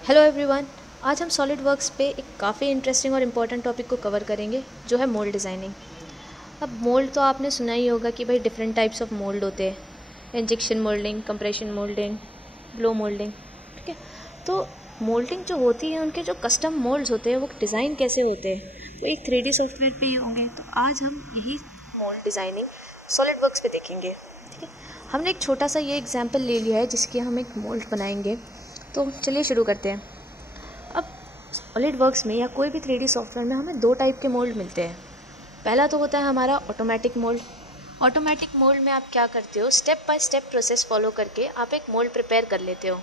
Hello everyone. आज हम solid works पे एक काफ़ी इंटरेस्टिंग और इम्पॉर्टेंट टॉपिक को कवर करेंगे जो है मोल्ड डिज़ाइनिंग। अब मोल्ड तो आपने सुना ही होगा कि भाई डिफरेंट टाइप्स ऑफ मोल्ड होते हैं। Injection moulding, compression moulding, blow moulding. ठीक है, तो मोल्डिंग जो होती है उनके जो कस्टम मोल्ड्स होते हैं वो डिज़ाइन कैसे होते हैं, वो एक 3D सॉफ्टवेयर पे ही होंगे। तो आज हम यही मोल्ड डिज़ाइनिंग सॉलिड वर्क्स पे देखेंगे। ठीक है, हमने एक छोटा सा ये एग्जाम्पल ले लिया है जिसके हम एक मोल्ड बनाएंगे। तो चलिए शुरू करते हैं। अब सॉलिड वर्क्स में या कोई भी 3D सॉफ्टवेयर में हमें दो टाइप के मोल्ड मिलते हैं। पहला तो होता है हमारा ऑटोमेटिक मोल्ड। ऑटोमेटिक मोल्ड में आप क्या करते हो, step by step process follow करके आप एक मोल्ड प्रिपेयर कर लेते हो।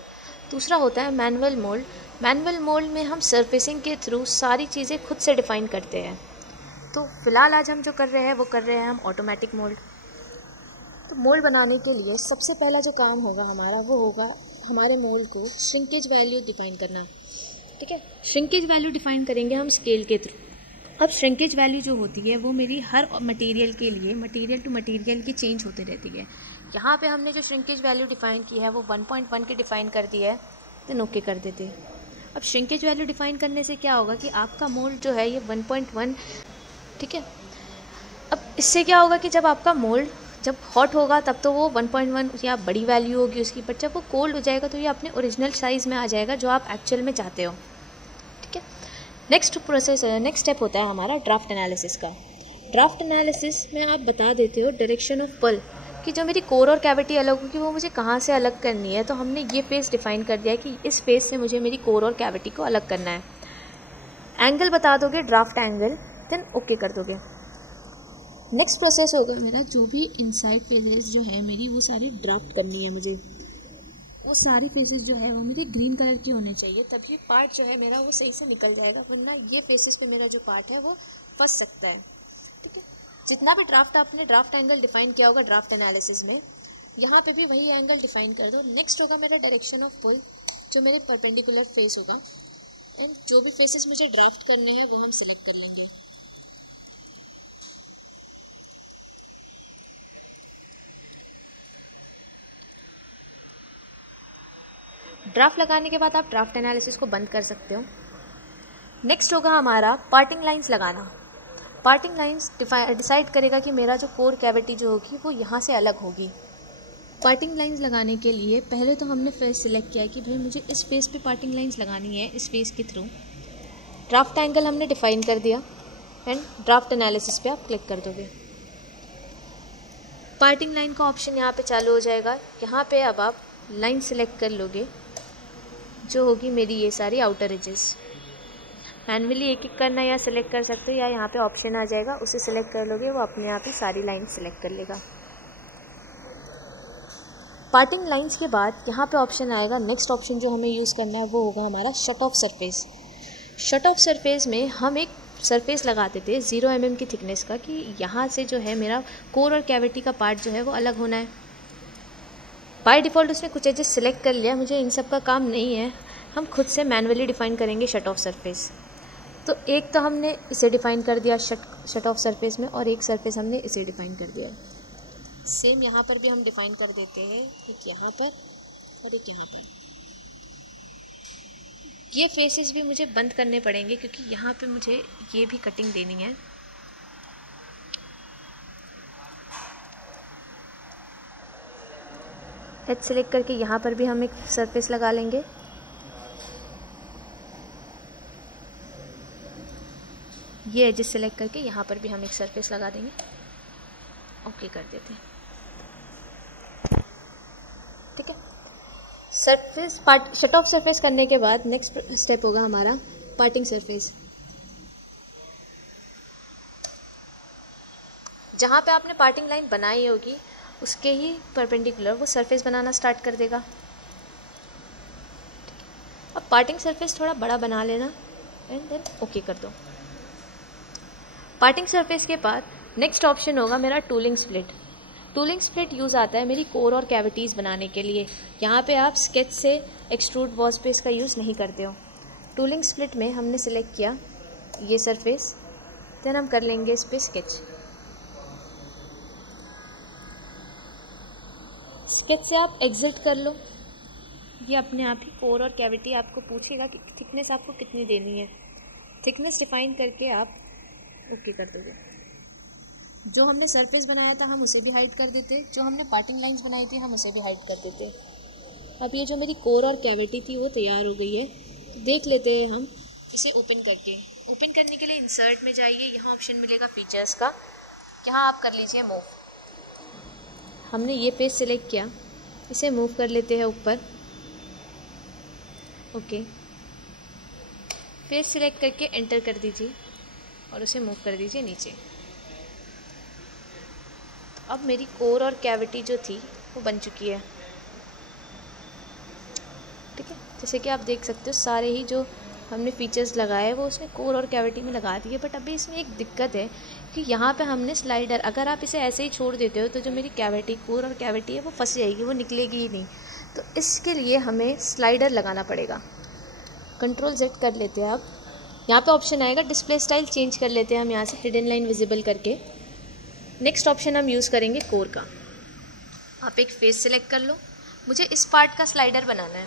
दूसरा होता है मैनुअल मोल्ड। मैनुअल मोल्ड में हम सरफेसिंग के थ्रू सारी चीज़ें खुद से डिफ़ाइन करते हैं। तो फिलहाल आज हम जो कर रहे हैं वो कर रहे हैं हम ऑटोमेटिक मोल्ड। तो मोल्ड बनाने के लिए सबसे पहला जो काम होगा हमारा वो होगा हमारे मोल्ड को श्रिंकेज वैल्यू डिफ़ाइन करना। ठीक है, श्रिंकेज वैल्यू डिफ़ाइन करेंगे हम स्केल के थ्रू। अब श्रिंकेज वैल्यू जो होती है वो मेरी हर मटेरियल के लिए मटेरियल टू मटेरियल की चेंज होती रहती है। यहाँ पे हमने जो श्रिंकेज वैल्यू डिफ़ाइन की है वो 1.1 की डिफ़ाइन कर दी है, देन ओके कर देते हैं। अब श्रिंकेज वैल्यू डिफ़ाइन करने से क्या होगा कि आपका मोल्ड जो है ये 1.1, ठीक है। अब इससे क्या होगा कि जब आपका मोल्ड जब हॉट होगा तब तो वो 1.1 या बड़ी वैल्यू होगी उसकी, बट जब वो कोल्ड हो जाएगा तो ये अपने ओरिजिनल साइज़ में आ जाएगा जो आप एक्चुअल में चाहते हो। ठीक है, नेक्स्ट स्टेप होता है हमारा ड्राफ्ट एनालिसिस का। ड्राफ्ट एनालिसिस में आप बता देते हो डायरेक्शन ऑफ पल कि जो मेरी कोर और कैविटी अलग होगी वो मुझे कहाँ से अलग करनी है। तो हमने ये फेस डिफाइन कर दिया है कि इस फेस से मुझे मेरी कोर और कैविटी को अलग करना है। एंगल बता दोगे, ड्राफ्ट एंगल, देन ओके कर दोगे। नेक्स्ट प्रोसेस होगा मेरा जो भी इनसाइड फेजेस जो है मेरी वो सारी ड्राफ्ट करनी है मुझे। वो सारी फेसेस जो है वो मेरी ग्रीन कलर की होने चाहिए, तभी पार्ट जो है मेरा वो सही से निकल जाएगा, वरना ये फेसेस पे मेरा जो पार्ट है वो फंस सकता है। ठीक है, जितना भी ड्राफ्ट आपने ड्राफ्ट एंगल डिफाइन किया होगा ड्राफ्ट एनालिसिस में, यहाँ पे भी वही एंगल डिफाइन कर दो। नेक्स्ट होगा मेरा डायरेक्शन ऑफ पुल जो मेरे परपेंडिकुलर फेस होगा, एंड जो भी फेसेस मुझे ड्राफ्ट करने हैं वो हम सिलेक्ट कर लेंगे। ड्राफ्ट लगाने के बाद आप ड्राफ्ट एनालिसिस को बंद कर सकते हो। नेक्स्ट होगा हमारा पार्टिंग लाइंस लगाना। पार्टिंग लाइंस डिसाइड करेगा कि मेरा जो कोर कैविटी जो होगी वो यहाँ से अलग होगी। पार्टिंग लाइंस लगाने के लिए पहले तो हमने फेस सिलेक्ट किया कि भाई मुझे इस फेस पे पार्टिंग लाइंस लगानी है, इस फेस के थ्रू। ड्राफ्ट एंगल हमने डिफाइन कर दिया एंड ड्राफ्ट एनालिसिस पे आप क्लिक कर दोगे। पार्टिंग लाइन का ऑप्शन यहाँ पे चालू हो जाएगा। यहाँ पे अब आप लाइन सिलेक्ट कर लोगे जो होगी मेरी ये सारी आउटर एजेस। मैनुअली एक एक करना या सिलेक्ट कर सकते हो, या यहाँ पे ऑप्शन आ जाएगा उसे सिलेक्ट कर लोगे, वो अपने आप ही सारी लाइन सिलेक्ट कर लेगा। पार्टिंग लाइंस के बाद यहाँ पे ऑप्शन आएगा, नेक्स्ट ऑप्शन जो हमें यूज़ करना है वो होगा हमारा shut off surface. Shut off surface में हम एक सरफेस लगाते थे 0 mm की थिकनेस का कि यहाँ से जो है मेरा कोर और कैविटी का पार्ट जो है वो अलग होना है। बाय डिफ़ॉल्ट उसने कुछ एजेस सिलेक्ट कर लिया, मुझे इन सब का काम नहीं है, हम खुद से मैनुअली डिफ़ाइन करेंगे शट ऑफ सरफेस। तो एक तो हमने इसे डिफ़ाइन कर दिया शट ऑफ सरफेस में, और एक सरफेस हमने इसे डिफ़ाइन कर दिया। सेम यहाँ पर भी हम डिफ़ाइन कर देते हैं, एक यहाँ पर और एक यहाँ पर। ये फेसेस भी मुझे बंद करने पड़ेंगे क्योंकि यहाँ पे मुझे ये भी कटिंग देनी है। एज सेलेक्ट करके यहाँ पर भी हम एक सरफेस लगा लेंगे। ये एजेस सेलेक्ट करके यहाँ पर भी हम एक सरफेस लगा देंगे, ओके कर देते हैं। ठीक है, surface part shut off surface करने के बाद नेक्स्ट स्टेप होगा हमारा पार्टिंग सरफेस। जहाँ पे आपने पार्टिंग लाइन बनाई होगी उसके ही परपेंडिकुलर वो सरफेस बनाना स्टार्ट कर देगा। अब पार्टिंग सरफेस थोड़ा बड़ा बना लेना एंड देन ओके कर दो। पार्टिंग सरफेस के बाद नेक्स्ट ऑप्शन होगा मेरा tooling split. Tooling split use आता है मेरी कोर और कैविटीज़ बनाने के लिए। यहाँ पे आप स्केच से एक्सट्रूड वॉश पे इसका यूज़ नहीं करते हो। टूलिंग स्प्लिट में हमने सिलेक्ट किया ये सरफेस, देन हम कर लेंगे इस पर स्केच। स्केच से आप एग्जिट कर लो, ये अपने आप ही कोर और कैविटी आपको पूछेगा कि थिकनेस आपको कितनी देनी है। थिकनेस डिफाइन करके आप ओके कर दोगे। जो हमने सरफेस बनाया था हम उसे भी हाइड कर देते, जो हमने पार्टिंग लाइंस बनाई थी हम उसे भी हाइड कर देते। अब ये जो मेरी कोर और कैविटी थी वो तैयार हो गई है। देख लेते हैं हम इसे ओपन करके। ओपन करने के लिए इंसर्ट में जाइए, यहाँ ऑप्शन मिलेगा फीचर्स का, यहाँ आप कर लीजिए मूव। हमने ये पेज सिलेक्ट किया, इसे मूव कर लेते हैं ऊपर। ओके, पेज सिलेक्ट करके एंटर कर दीजिए और उसे मूव कर दीजिए नीचे। अब मेरी कोर और कैविटी जो थी वो बन चुकी है। ठीक है, जैसे कि आप देख सकते हो सारे ही जो हमने फीचर्स लगाए वो उसने कोर और कैविटी में लगा दिए। बट अभी इसमें एक दिक्कत है कि यहाँ पे हमने स्लाइडर, अगर आप इसे ऐसे ही छोड़ देते हो तो जो मेरी कैविटी, कोर और कैविटी है वो फंस जाएगी, वो निकलेगी ही नहीं। तो इसके लिए हमें स्लाइडर लगाना पड़ेगा। कंट्रोल Z कर लेते हैं। आप यहाँ पे ऑप्शन आएगा डिस्प्ले स्टाइल, चेंज कर लेते हैं हम यहाँ से हिडन लाइन विजिबल करके। नेक्स्ट ऑप्शन हम यूज़ करेंगे कोर का। आप एक फेस सिलेक्ट कर लो, मुझे इस पार्ट का स्लाइडर बनाना है।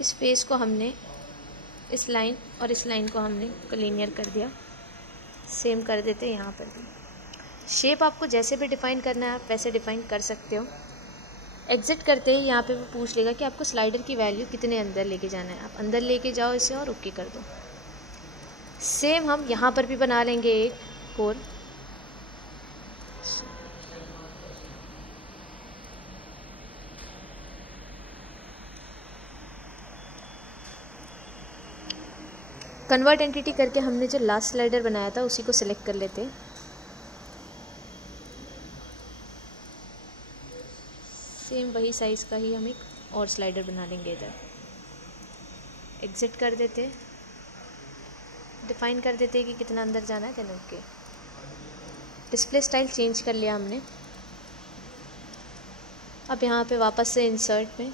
इस फेस को हमने इस लाइन और इस लाइन को हमने लीनियर कर दिया। सेम कर देते हैं यहाँ पर भी। शेप आपको जैसे भी डिफ़ाइन करना है आप वैसे डिफ़ाइन कर सकते हो। एग्जिट करते ही यहाँ पे वो पूछ लेगा कि आपको स्लाइडर की वैल्यू कितने अंदर लेके जाना है। आप अंदर लेके जाओ इसे और ओके कर दो। सेम हम यहाँ पर भी बना लेंगे एक कोर। कन्वर्ट एंटिटी करके हमने जो लास्ट स्लाइडर बनाया था उसी को सिलेक्ट कर लेते हैं। सेम वही साइज़ का ही हम एक और स्लाइडर बना लेंगे इधर। एग्जिट कर देते, डिफाइन कर देते कि कितना अंदर जाना है, then okay. Display style change कर लिया हमने। अब यहाँ पे वापस से इंसर्ट में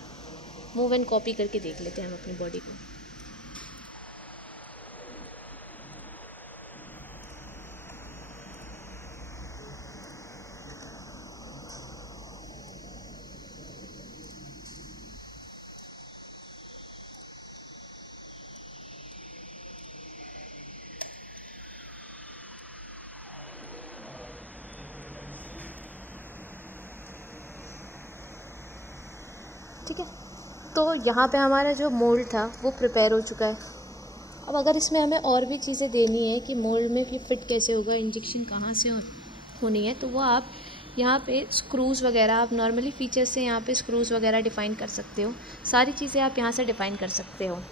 मूव एंड कॉपी करके देख लेते हैं हम अपनी बॉडी को। ठीक है, तो यहाँ पे हमारा जो मोल्ड था वो प्रिपेयर हो चुका है। अब अगर इसमें हमें और भी चीज़ें देनी है कि मोल्ड में ये फिट कैसे होगा, इंजेक्शन कहाँ से होनी है, तो वो आप यहाँ पे स्क्रूज़ वगैरह, आप नॉर्मली फीचर्स से यहाँ पे स्क्रूज़ वगैरह डिफ़ाइन कर सकते हो। सारी चीज़ें आप यहाँ से डिफ़ाइन कर सकते हो।